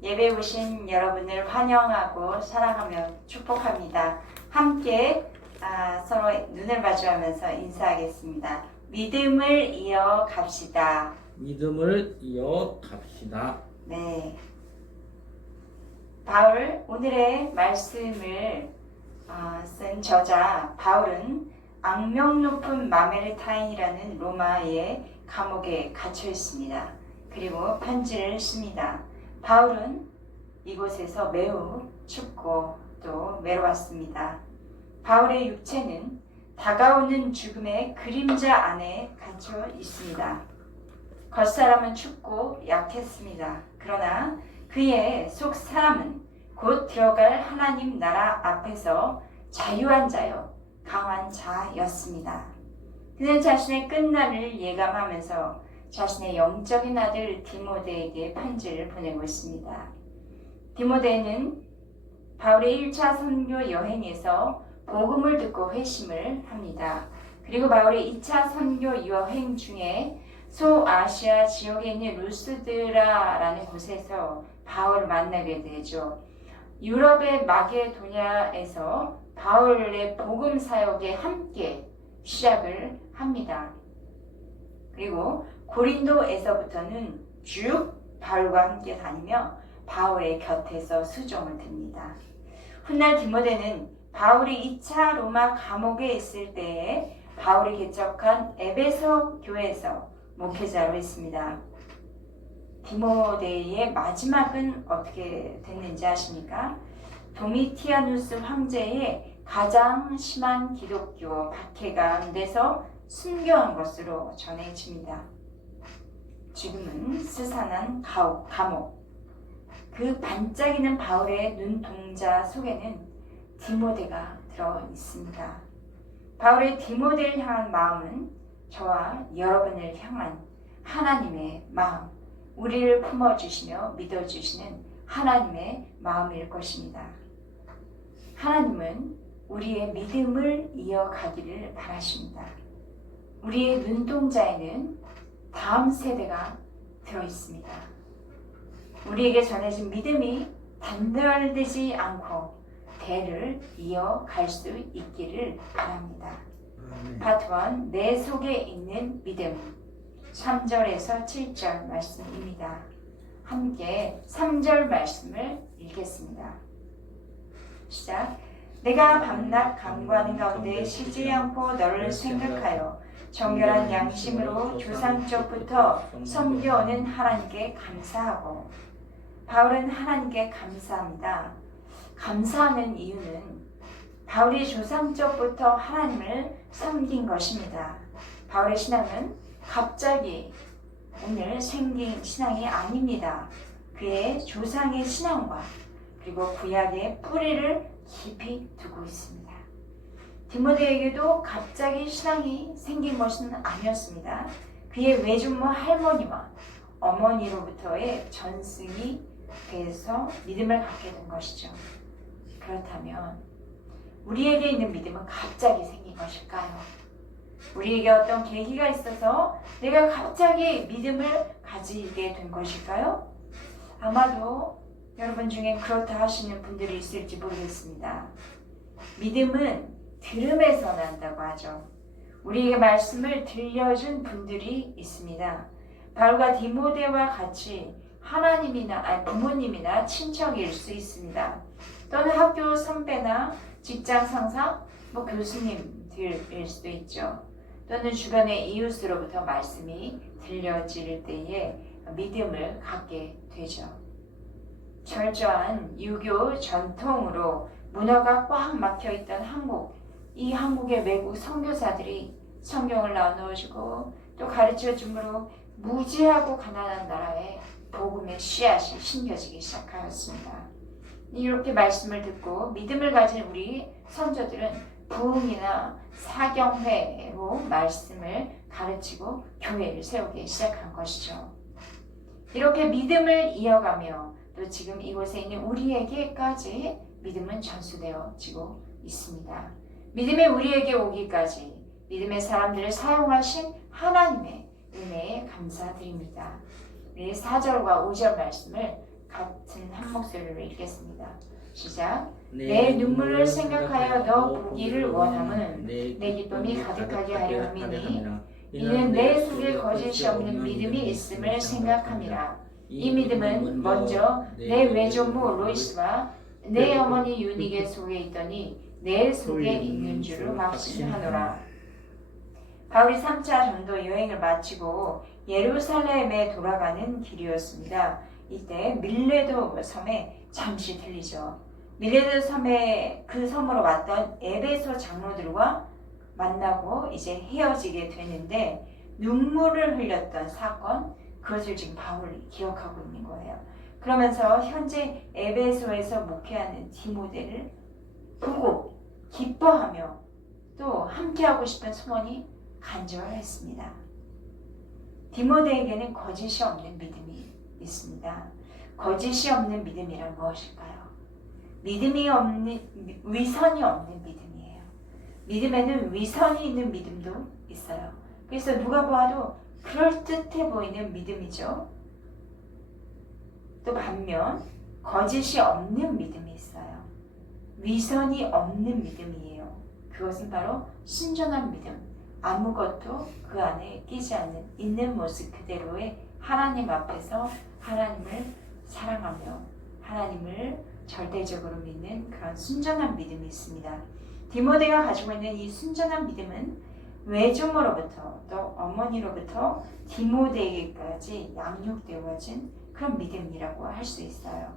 예배 오신 여러분을 환영하고 사랑하며 축복합니다. 함께 서로 눈을 마주하면서 인사하겠습니다. 믿음을 이어갑시다. 믿음을 이어갑시다. 네. 바울, 오늘의 말씀을 쓴 저자 바울은 악명 높은 마메르타인이라는 로마의 감옥에 갇혀 있습니다. 그리고 편지를 씁니다. 바울은 이곳에서 매우 춥고 또 외로웠습니다. 바울의 육체는 다가오는 죽음의 그림자 안에 갇혀 있습니다. 겉사람은 춥고 약했습니다. 그러나 그의 속 사람은 곧 들어갈 하나님 나라 앞에서 자유한 자요 강한 자였습니다. 그는 자신의 끝날을 예감하면서 자신의 영적인 아들 디모데에게 편지를 보내고 있습니다. 디모데는 바울의 1차 선교 여행에서 복음을 듣고 회심을 합니다. 그리고 바울의 2차 선교 여행 중에 소아시아 지역에 있는 루스드라라는 곳에서 바울을 만나게 되죠. 유럽의 마게도냐에서 바울의 복음 사역에 함께 시작을 합니다. 그리고 고린도에서부터는 쭉 바울과 함께 다니며 바울의 곁에서 수종을 듭니다. 훗날 디모데는 바울이 2차 로마 감옥에 있을 때에 바울이 개척한 에베소 교회에서 목회자로 있습니다. 디모데의 마지막은 어떻게 됐는지 아십니까? 도미티아누스 황제의 가장 심한 기독교 박해 가운데서 순교한 것으로 전해집니다. 지금은 스산한 감옥, 그 반짝이는 바울의 눈동자 속에는 디모데가 들어 있습니다. 바울의 디모데를 향한 마음은 저와 여러분을 향한 하나님의 마음, 우리를 품어주시며 믿어주시는 하나님의 마음일 것입니다. 하나님은 우리의 믿음을 이어가기를 바라십니다. 우리의 눈동자에는 다음 세대가 들어있습니다. 우리에게 전해진 믿음이 단절되지 않고 대를 이어갈 수 있기를 바랍니다. 파트 1, 내 속에 있는 믿음. 3절에서 7절 말씀입니다. 함께 3절 말씀을 읽겠습니다. 시작. 내가 밤낮 간구하는 가운데 쉬지 않고 너를 생각하여 정결한 양심으로 조상 쪽부터 섬겨오는 하나님께 감사하고. 바울은 하나님께 감사합니다. 감사하는 이유는 바울이 조상 쪽부터 하나님을 섬긴 것입니다. 바울의 신앙은 갑자기 오늘 생긴 신앙이 아닙니다. 그의 조상의 신앙과 그리고 구약의 뿌리를 깊이 두고 있습니다. 디모데에게도 갑자기 신앙이 생긴 것은 아니었습니다. 그의 외숙모 할머니와 어머니로부터의 전승이 돼서 믿음을 갖게 된 것이죠. 그렇다면 우리에게 있는 믿음은 갑자기 생긴 것일까요? 우리에게 어떤 계기가 있어서 내가 갑자기 믿음을 가지게 된 것일까요? 아마도 여러분 중에 그렇다 하시는 분들이 있을지 모르겠습니다. 믿음은 들음에서 난다고 하죠. 우리에게 말씀을 들려준 분들이 있습니다. 바울과 디모데와 같이 부모님이나 친척일 수 있습니다. 또는 학교 선배나 직장 상사, 교수님들일 수도 있죠. 또는 주변의 이웃으로부터 말씀이 들려질 때에 믿음을 갖게 되죠. 철저한 유교 전통으로 문화가 꽉 막혀있던 한국, 이 한국의 외국 선교사들이 성경을 나누어주고 또 가르쳐줌으로 무지하고 가난한 나라에 복음의 씨앗이 심겨지기 시작하였습니다. 이렇게 말씀을 듣고 믿음을 가진 우리 선조들은 부흥이나 사경회로 말씀을 가르치고 교회를 세우기 시작한 것이죠. 이렇게 믿음을 이어가며 또 지금 이곳에 있는 우리에게까지 믿음은 전수되어지고 있습니다. 믿음이 우리에게 오기까지 믿음의 사람들을 사용하신 하나님의 은혜에 감사드립니다. 우리 4절과 5절 말씀을 같은 한 목소리로 읽겠습니다. 시작. 내 눈물을 생각하여 너 보기를 원함은 내 기쁨이 가득하게 하려 함이니 이는 내 속에 거짓이 없는 믿음이 있음을 생각함이라. 이 믿음은 먼저 내 외조모 로이스와 내 어머니 유니게 속에 있더니 내 속에 있는 줄을 확신하노라. 바울이 3차 전도 여행을 마치고 예루살렘에 돌아가는 길이었습니다. 이때 밀레도 섬에 잠시 들리죠. 밀레도 섬에 그 섬으로 왔던 에베소 장로들과 만나고 이제 헤어지게 되는데 눈물을 흘렸던 사건, 그것을 지금 바울이 기억하고 있는 거예요. 그러면서 현재 에베소에서 목회하는 디모데를 보고 기뻐하며 또 함께하고 싶은 소원이 간절했습니다. 디모데에게는 거짓이 없는 믿음이 있습니다. 거짓이 없는 믿음이란 무엇일까요? 믿음이 없는, 위선이 없는 믿음이에요. 믿음에는 위선이 있는 믿음도 있어요. 그래서 누가 봐도 그럴듯해 보이는 믿음이죠. 또 반면 거짓이 없는 믿음이 있어요. 위선이 없는 믿음이에요. 그것은 바로 순전한 믿음, 아무것도 그 안에 끼지 않는 있는 모습 그대로의 하나님 앞에서 하나님을 사랑하며 하나님을 절대적으로 믿는 그런 순전한 믿음이 있습니다. 디모데가 가지고 있는 이 순전한 믿음은 외조모로부터 또 어머니로부터 디모데에게까지 양육되어진 그런 믿음이라고 할 수 있어요.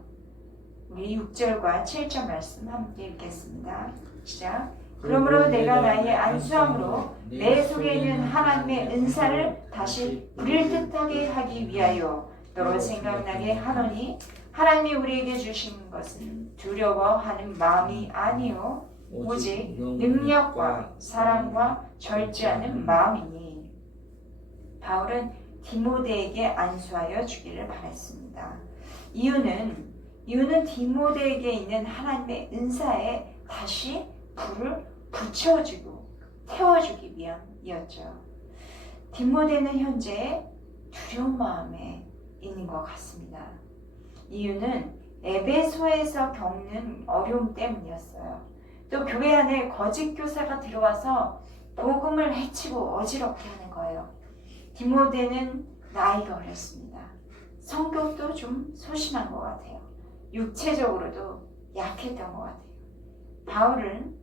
우리 6절과 7절 말씀 함께 읽겠습니다. 시작. 그러므로 내가 나의 안수함으로 내 속에 있는 하나님의 은사를 다시 부릴 듯하게 하기 위하여 너로 생각나게 하노니 하나님이 우리에게 주신 것은 두려워하는 마음이 아니요 오직 능력과 사랑과 절제하는 마음이니. 바울은 디모데에게 안수하여 주기를 바랐습니다. 이유는 디모데에게 있는 하나님의 은사에 다시 불을 붙여주고 태워주기 위함이었죠. 디모데는 현재 두려운 마음에 있는 것 같습니다. 이유는 에베소에서 겪는 어려움 때문이었어요. 또 교회 안에 거짓 교사가 들어와서 복음을 해치고 어지럽게 하는 거예요. 디모데는 나이가 어렸습니다. 성격도 좀 소심한 것 같아요. 육체적으로도 약했던 것 같아요. 바울은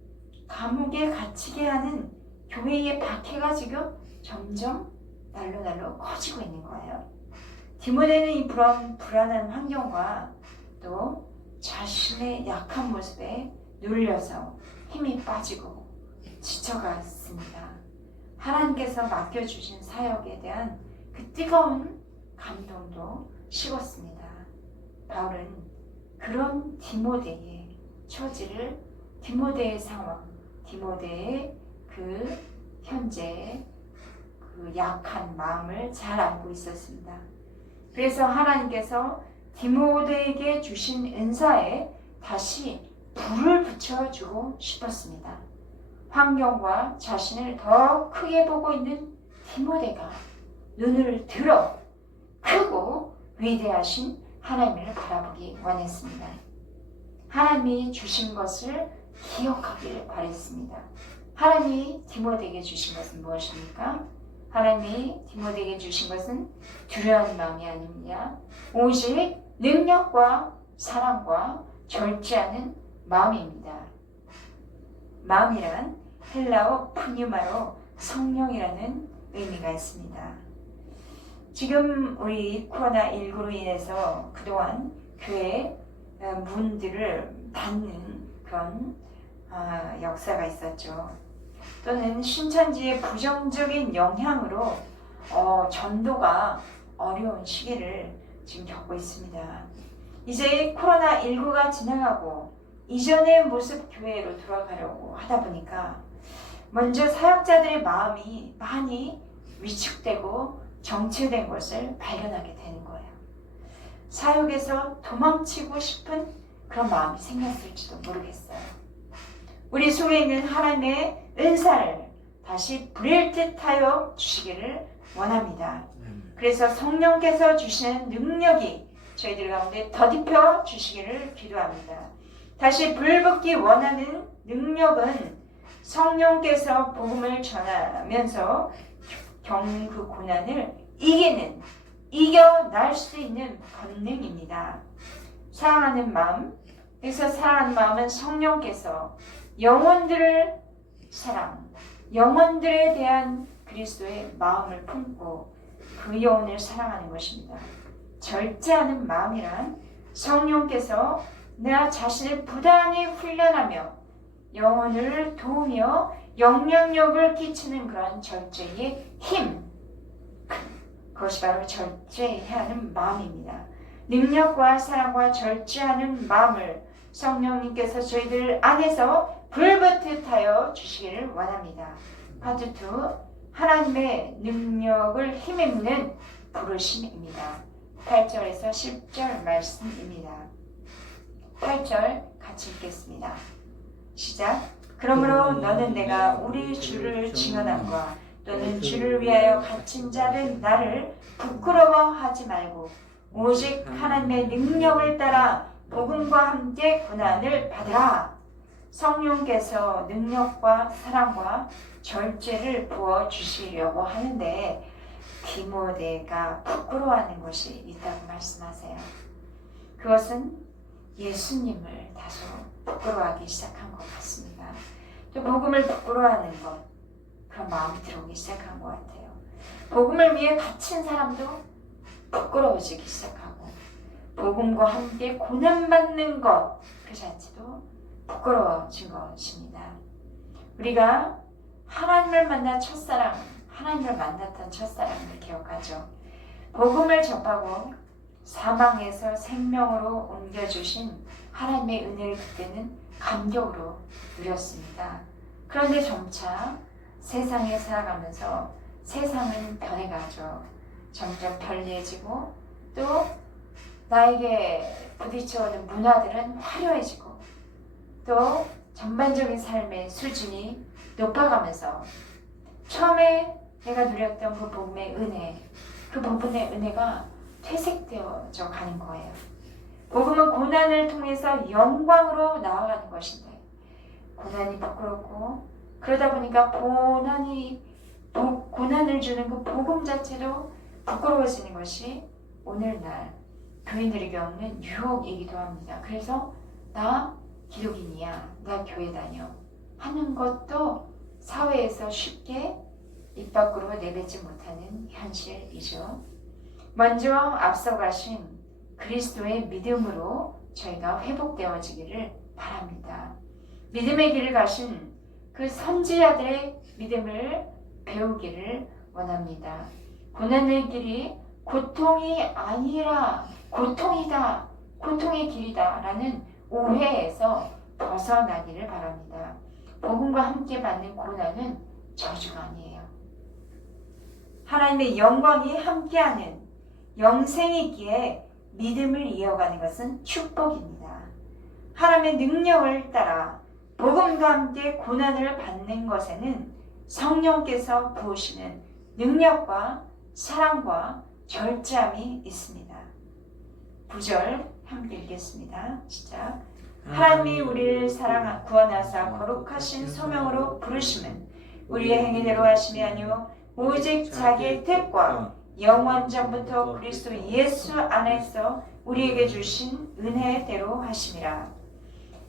감옥에 갇히게 하는 교회의 박해가 지금 점점 날로 커지고 있는 거예요. 디모데는 이 불안한 환경과 또 자신의 약한 모습에 눌려서 힘이 빠지고 지쳐갔습니다. 하나님께서 맡겨주신 사역에 대한 그 뜨거운 감동도 식었습니다. 바울은 그런 디모데의 처지를, 디모데의 상황, 디모데의 그 현재의 그 약한 마음을 잘 알고 있었습니다. 그래서 하나님께서 디모데에게 주신 은사에 다시 불을 붙여주고 싶었습니다. 환경과 자신을 더 크게 보고 있는 디모데가 눈을 들어 크고 위대하신 하나님을 바라보기 원했습니다. 하나님이 주신 것을 기억하기를 바랬습니다. 하나님이 디모데에게 주신 것은 무엇입니까? 하나님이 디모데에게 주신 것은 두려운 마음이 아닙니다. 오직 능력과 사랑과 절제하는 마음입니다. 마음이란 헬라어 푸뉴마로 성령이라는 의미가 있습니다. 지금 우리 코로나19로 인해서 그동안 교회 문들을 닫는 그런 역사가 있었죠. 또는 신천지의 부정적인 영향으로 전도가 어려운 시기를 지금 겪고 있습니다. 이제 코로나19가 지나가고 이전의 모습 교회로 돌아가려고 하다 보니까 먼저 사역자들의 마음이 많이 위축되고 정체된 것을 발견하게 되는 거예요. 사역에서 도망치고 싶은 그런 마음이 생겼을지도 모르겠어요. 우리 속에 있는 하나님의 은사를 다시 부릴 듯하여 주시기를 원합니다. 그래서 성령께서 주시는 능력이 저희들 가운데 더딥혀 주시기를 기도합니다. 다시 불붙기 원하는 능력은 성령께서 복음을 전하면서 그 고난을 이겨낼 수 있는 권능입니다. 사랑하는 마음, 그래서 사랑하는 마음은 성령께서 영혼들을 영혼들에 대한 그리스도의 마음을 품고 그 영혼을 사랑하는 것입니다. 절제하는 마음이란 성령께서 나 자신을 부단히 훈련하며 영혼을 도우며 영향력을 끼치는 그런 절제의 힘, 그것이 바로 절제해야 하는 마음입니다. 능력과 사랑과 절제하는 마음을 성령님께서 저희들 안에서 불붙듯 하여 주시기를 원합니다. 파트 2, 하나님의 능력을 힘입는 부르심입니다. 8절에서 10절 말씀입니다. 8절 같이 읽겠습니다. 시작. 그러므로 너는 내가 우리 주를 증언함과 또는 주를 위하여 갇힌 자는 나를 부끄러워하지 말고 오직 하나님의 능력을 따라 복음과 함께 고난을 받으라. 성령께서 능력과 사랑과 절제를 부어주시려고 하는데 디모데가 부끄러워하는 것이 있다고 말씀하세요. 그것은 예수님을 다소 부끄러워하기 시작한 것 같습니다. 또 복음을 부끄러워하는 것, 그런 마음이 들어오기 시작한 것 같아요. 복음을 위해 갇힌 사람도 부끄러워지기 시작하고 복음과 함께 고난받는 것 그 자체도 부끄러워진 것입니다. 우리가 하나님을 만났던 첫사랑을 기억하죠. 복음을 접하고 사망에서 생명으로 옮겨주신 하나님의 은혜를 그때는 감격으로 누렸습니다. 그런데 점차 세상에 살아가면서 세상은 변해가죠. 점점 편리해지고 또 나에게 부딪혀오는 문화들은 화려해지고 또 전반적인 삶의 수준이 높아가면서 처음에 내가 누렸던 그 복음의 은혜, 그 복음의 은혜가 퇴색되어져 가는 거예요. 복음은 고난을 통해서 영광으로 나아가는 것인데 고난이 부끄럽고 그러다 보니까 고난을 주는 그 복음 자체도 부끄러워지는 것이 오늘날 교인들이 겪는 유혹이기도 합니다. 그래서 나 기독인이야, 나 교회 다녀 하는 것도 사회에서 쉽게 입 밖으로 내뱉지 못하는 현실이죠. 먼저 앞서가신 그리스도의 믿음으로 저희가 회복되어지기를 바랍니다. 믿음의 길을 가신 그 선지자들의 믿음을 배우기를 원합니다. 고난의 길이 고통이 아니라 고통이다, 고통의 길이다 라는 오해에서 벗어나기를 바랍니다. 복음과 함께 받는 고난은 저주가 아니에요. 하나님의 영광이 함께하는 영생이기에 믿음을 이어가는 것은 축복입니다. 하나님의 능력을 따라 복음과 함께 고난을 받는 것에는 성령께서 부으시는 능력과 사랑과 절제함이 있습니다. 9절 함께 읽겠습니다. 시작. 하나님이 우리를 구원하사 거룩하신 소명으로 부르심은 우리의 행위대로 하심이 아니요 오직 자기의 뜻과 영원전부터 그리스도 예수 안에서 우리에게 주신 은혜대로 하심이라.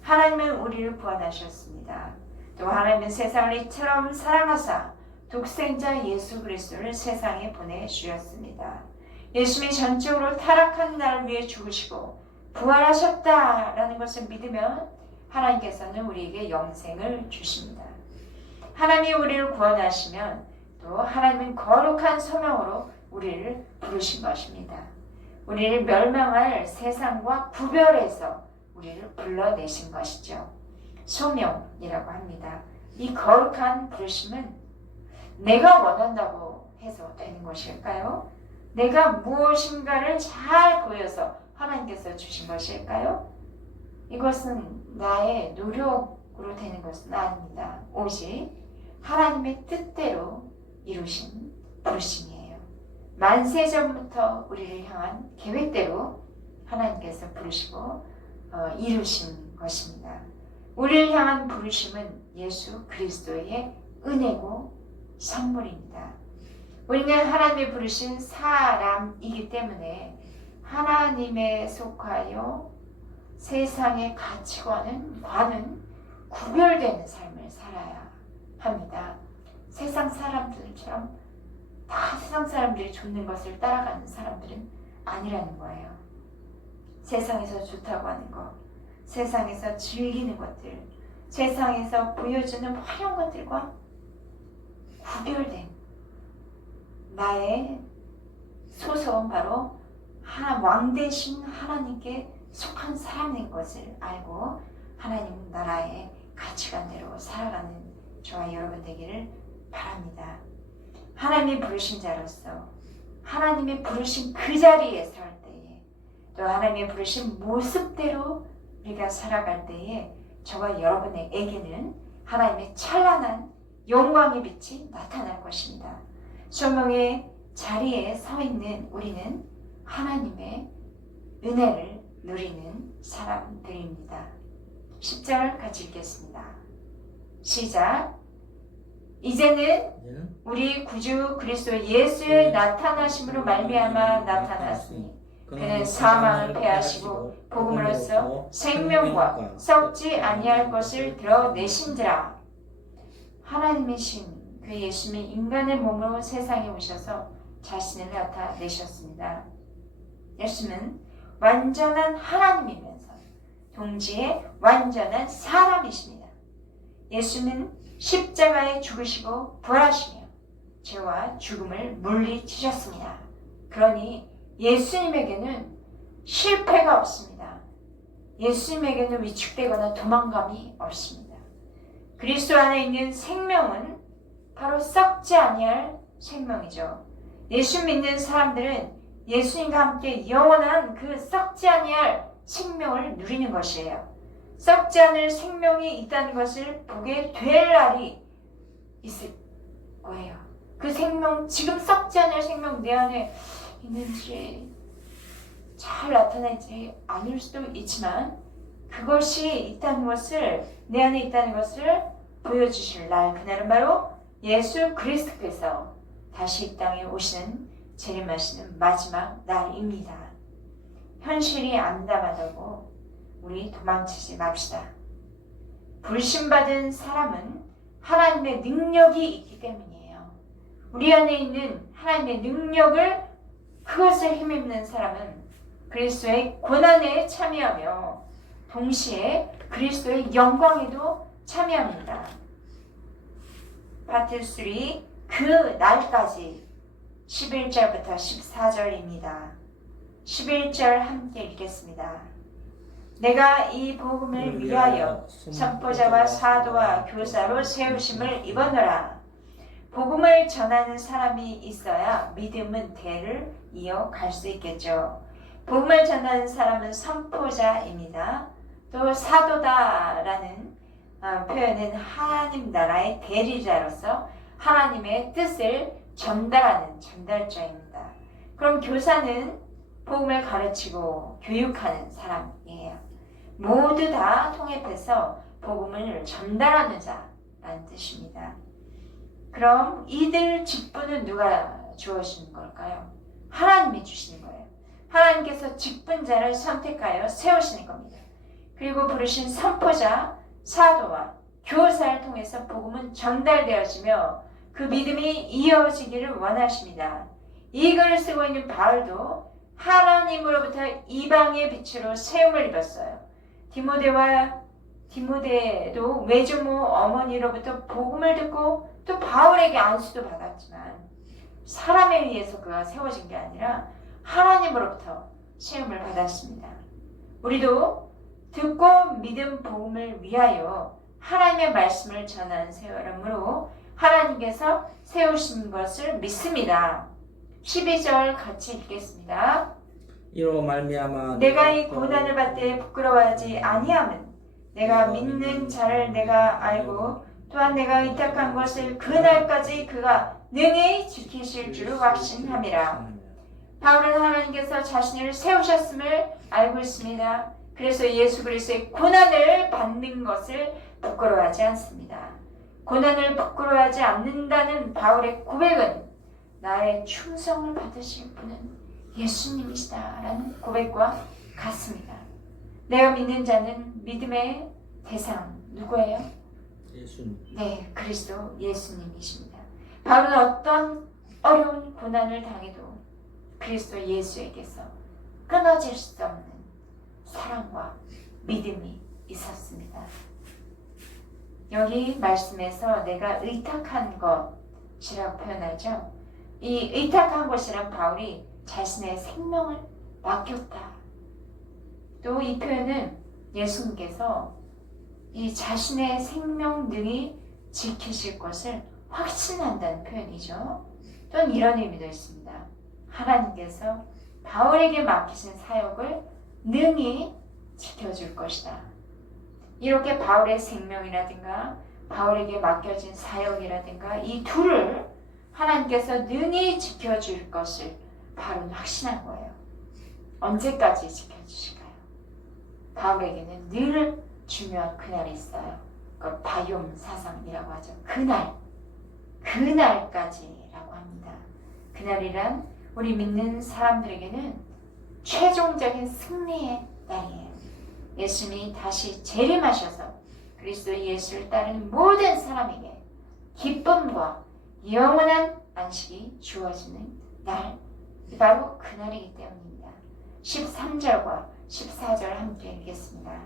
하나님은 우리를 구원하셨습니다. 또 하나님은 세상을 이처럼 사랑하사 독생자 예수 그리스도를 세상에 보내주셨습니다. 예수님이 전적으로 타락한 나를 위해 죽으시고 부활하셨다라는 것을 믿으면 하나님께서는 우리에게 영생을 주십니다. 하나님이 우리를 구원하시면 또 하나님은 거룩한 소명으로 우리를 부르신 것입니다. 우리를 멸망할 세상과 구별해서 우리를 불러내신 것이죠. 소명이라고 합니다. 이 거룩한 부르심은 내가 원한다고 해서 되는 것일까요? 내가 무엇인가를 잘 보여서 하나님께서 주신 것일까요? 이것은 나의 노력으로 되는 것은 아닙니다. 오직 하나님의 뜻대로 이루신 부르심이에요. 만세전부터 우리를 향한 계획대로 하나님께서 부르시고 이루신 것입니다. 우리를 향한 부르심은 예수 그리스도의 은혜고 선물입니다. 우리는 하나님이 부르신 사람이기 때문에 하나님에 속하여 세상의 가치관과는 구별되는 삶을 살아야 합니다. 세상 사람들처럼 다 세상 사람들이 좋는 것을 따라가는 사람들은 아니라는 거예요. 세상에서 좋다고 하는 것, 세상에서 즐기는 것들, 세상에서 보여주는 화려한 것들과 구별된 나의 소속은 바로 왕 되신 하나님께 속한 사람인 것을 알고 하나님 나라의 가치관대로 살아가는 저와 여러분 되기를 바랍니다. 하나님이 부르신 자로서 하나님이 부르신 그 자리에 설 때에 또 하나님이 부르신 모습대로 우리가 살아갈 때에 저와 여러분에게는 하나님의 찬란한 영광의 빛이 나타날 것입니다. 소명의 자리에 서 있는 우리는 하나님의 은혜를 누리는 사람들입니다. 10절 같이 읽겠습니다. 시작. 이제는 우리 구주 그리스도 예수의 나타나심으로 말미암아 나타났으니 그는 사망을 패하시고 복음으로써 생명과 썩지 아니할 것을 드러내신지라. 하나님이신 그 예수님이 인간의 몸으로 세상에 오셔서 자신을 나타내셨습니다. 예수님은 완전한 하나님이면서 동시에 완전한 사람이십니다. 예수님은 십자가에 죽으시고 부활하시며 죄와 죽음을 물리치셨습니다. 그러니 예수님에게는 실패가 없습니다. 예수님에게는 위축되거나 도망감이 없습니다. 그리스도 안에 있는 생명은 바로 썩지 아니할 생명이죠. 예수 믿는 사람들은 예수님과 함께 영원한 그 썩지 아니할 생명을 누리는 것이에요. 썩지 않을 생명이 있다는 것을 보게 될 날이 있을 거예요. 그 생명, 지금 썩지 않을 생명 내 안에 있는지 잘 나타나지 않을 수도 있지만 그것이 있다는 것을, 내 안에 있다는 것을 보여주실 날, 그날은 바로 예수 그리스도께서 다시 이 땅에 오시는 재림하시는 마지막 날입니다. 현실이 암담하다고 우리 도망치지 맙시다. 부르심받은 사람은 하나님의 능력이 있기 때문이에요. 우리 안에 있는 하나님의 능력을, 그것을 힘입는 사람은 그리스도의 고난에 참여하며 동시에 그리스도의 영광에도 참여합니다. 파트 3, 그 날까지 11절부터 14절입니다. 11절 함께 읽겠습니다. 내가 이 복음을 위하여 선포자와 사도와 교사로 세우심을 입었노라. 복음을 전하는 사람이 있어야 믿음은 대를 이어갈 수 있겠죠. 복음을 전하는 사람은 선포자입니다. 또 사도다라는 표현은 하나님 나라의 대리자로서 하나님의 뜻을 전달하는 전달자입니다. 그럼 교사는 복음을 가르치고 교육하는 사람이에요. 모두 다 통합해서 복음을 전달하는 자라는 뜻입니다. 그럼 이들 직분은 누가 주어주는 걸까요? 하나님이 주시는 거예요. 하나님께서 직분자를 선택하여 세우시는 겁니다. 그리고 부르신 선포자, 사도와 교사를 통해서 복음은 전달되어지며 그 믿음이 이어지기를 원하십니다. 이 글을 쓰고 있는 바울도 하나님으로부터 이방의 빛으로 세움을 입었어요. 디모데도 외조모 어머니로부터 복음을 듣고 또 바울에게 안수도 받았지만 사람에 의해서 그가 세워진 게 아니라 하나님으로부터 세움을 받았습니다. 우리도 듣고 믿은 복음을 위하여 하나님의 말씀을 전하는 세월음으로 하나님께서 세우신 것을 믿습니다. 12절 같이 읽겠습니다. 이로 말미암아 내가 이 고난을 받되 부끄러워하지 아니함은 내가 믿는 자를 내가 알고 또한 내가 의탁한 것을 그날까지 그가 능히 지키실 줄 확신함이라. 바울은 하나님께서 자신을 세우셨음을 알고 있습니다. 그래서 예수 그리스도의 고난을 받는 것을 부끄러워하지 않습니다. 고난을 부끄러워하지 않는다는 바울의 고백은 나의 충성을 받으실 분은 예수님이시다라는 고백과 같습니다. 내가 믿는 자는 믿음의 대상 누구예요? 예수님. 네, 그리스도 예수님이십니다. 바울은 어떤 어려운 고난을 당해도 그리스도 예수에게서 끊어질 수 없는 사랑과 믿음이 있었습니다. 여기 말씀에서 내가 의탁한 것이라고 표현하죠. 이 의탁한 것이란 바울이 자신의 생명을 맡겼다. 또 이 표현은 예수님께서 이 자신의 생명 능히 지키실 것을 확신한다는 표현이죠. 또는 이런 의미도 있습니다. 하나님께서 바울에게 맡기신 사역을 능히 지켜줄 것이다. 이렇게 바울의 생명이라든가 바울에게 맡겨진 사역이라든가 이 둘을 하나님께서 능히 지켜줄 것을 바울은 확신한 거예요. 언제까지 지켜주실까요? 바울에게는 늘 중요한 그날이 있어요. 그걸 바이옴 사상이라고 하죠. 그날까지라고 합니다. 그날이란 우리 믿는 사람들에게는 최종적인 승리의 날이에요. 예수님이 다시 재림하셔서 그리스도 예수를 따르는 모든 사람에게 기쁨과 영원한 안식이 주어지는 날, 바로 그날이기 때문입니다. 13절과 14절 함께 읽겠습니다.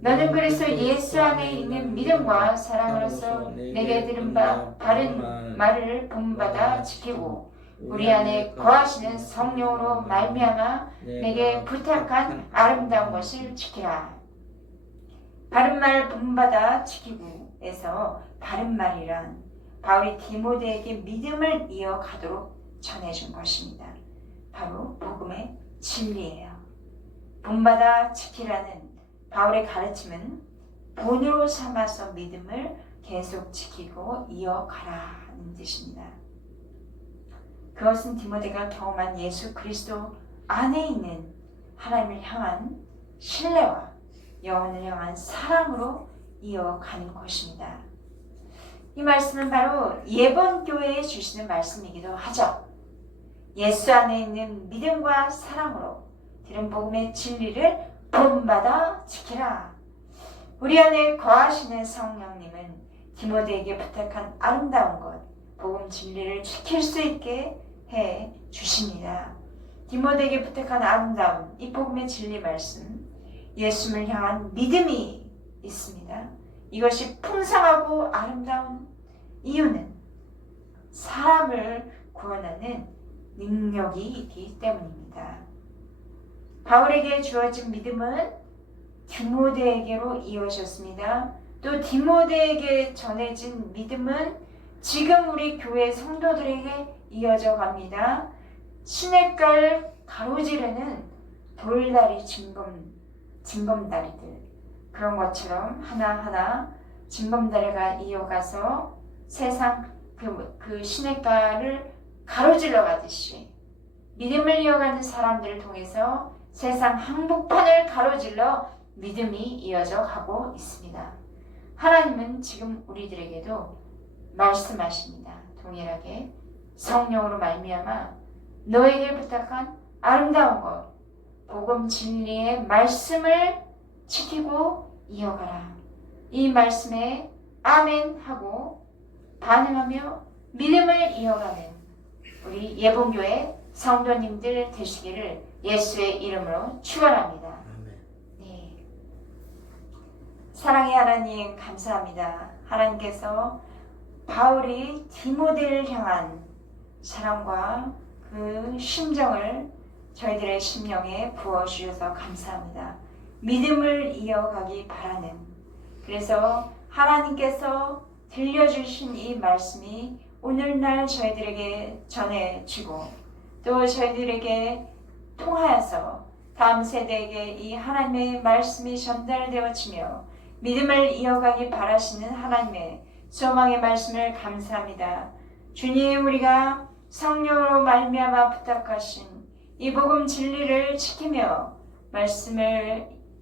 너는 그리스도 예수 안에 있는 믿음과 사랑으로서 내게 들은 바른 말을 본받아 지키고 우리 안에 거하시는 성령으로 말미암아 내게 부탁한 아름다운 것을 지키라. 바른 말 본받아 지키고에서 바른 말이란 바울이 디모데에게 믿음을 이어가도록 전해준 것입니다. 바로 복음의 진리예요. 본받아 지키라는 바울의 가르침은 본으로 삼아서 믿음을 계속 지키고 이어가라는 뜻입니다. 그것은 디모데가 경험한 예수 그리스도 안에 있는 하나님을 향한 신뢰와 영혼을 향한 사랑으로 이어가는 것입니다. 이 말씀은 바로 예번교회에 주시는 말씀이기도 하죠. 예수 안에 있는 믿음과 사랑으로 들은 복음의 진리를 본받아 지키라. 우리 안에 거하시는 성령님은 디모데에게 부탁한 아름다운 것, 복음 진리를 지킬 수 있게 해 주십니다. 디모데에게 부탁한 아름다운 이 복음의 진리 말씀, 예수님을 향한 믿음이 있습니다. 이것이 풍성하고 아름다운 이유는 사람을 구원하는 능력이 있기 때문입니다. 바울에게 주어진 믿음은 디모데에게로 이어졌습니다. 또 디모데에게 전해진 믿음은 지금 우리 교회 성도들에게 이어져 갑니다. 시냇가를 가로지르는 돌다리 징검다리들, 그런 것처럼 하나하나 징검다리가 이어가서 세상 그 시냇가를 가로질러 가듯이 믿음을 이어가는 사람들을 통해서 세상 한복판을 가로질러 믿음이 이어져 가고 있습니다. 하나님은 지금 우리들에게도 말씀하십니다. 동일하게 성령으로 말미암아 너에게 부탁한 아름다운 것, 복음 진리의 말씀을 지키고 이어가라. 이 말씀에 아멘 하고 반응하며 믿음을 이어가는 우리 예봉교회 성도님들 되시기를 예수의 이름으로 축원합니다. 네. 사랑의 하나님 감사합니다. 하나님께서 바울이 디모데를 향한 사랑과 그 심정을 저희들의 심령에 부어주셔서 감사합니다. 믿음을 이어가기 바라는, 그래서 하나님께서 들려주신 이 말씀이 오늘날 저희들에게 전해지고 또 저희들에게 통하여서 다음 세대에게 이 하나님의 말씀이 전달되어지며 믿음을 이어가기 바라시는 하나님의 소망의 말씀을 감사합니다. 주님, 우리가 성령으로 말미암아 부탁하신 이 복음 진리를 지키며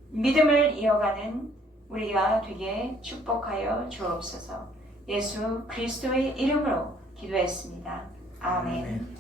믿음을 이어가는 우리가 되게 축복하여 주옵소서. 예수 그리스도의 이름으로 기도했습니다. 아멘.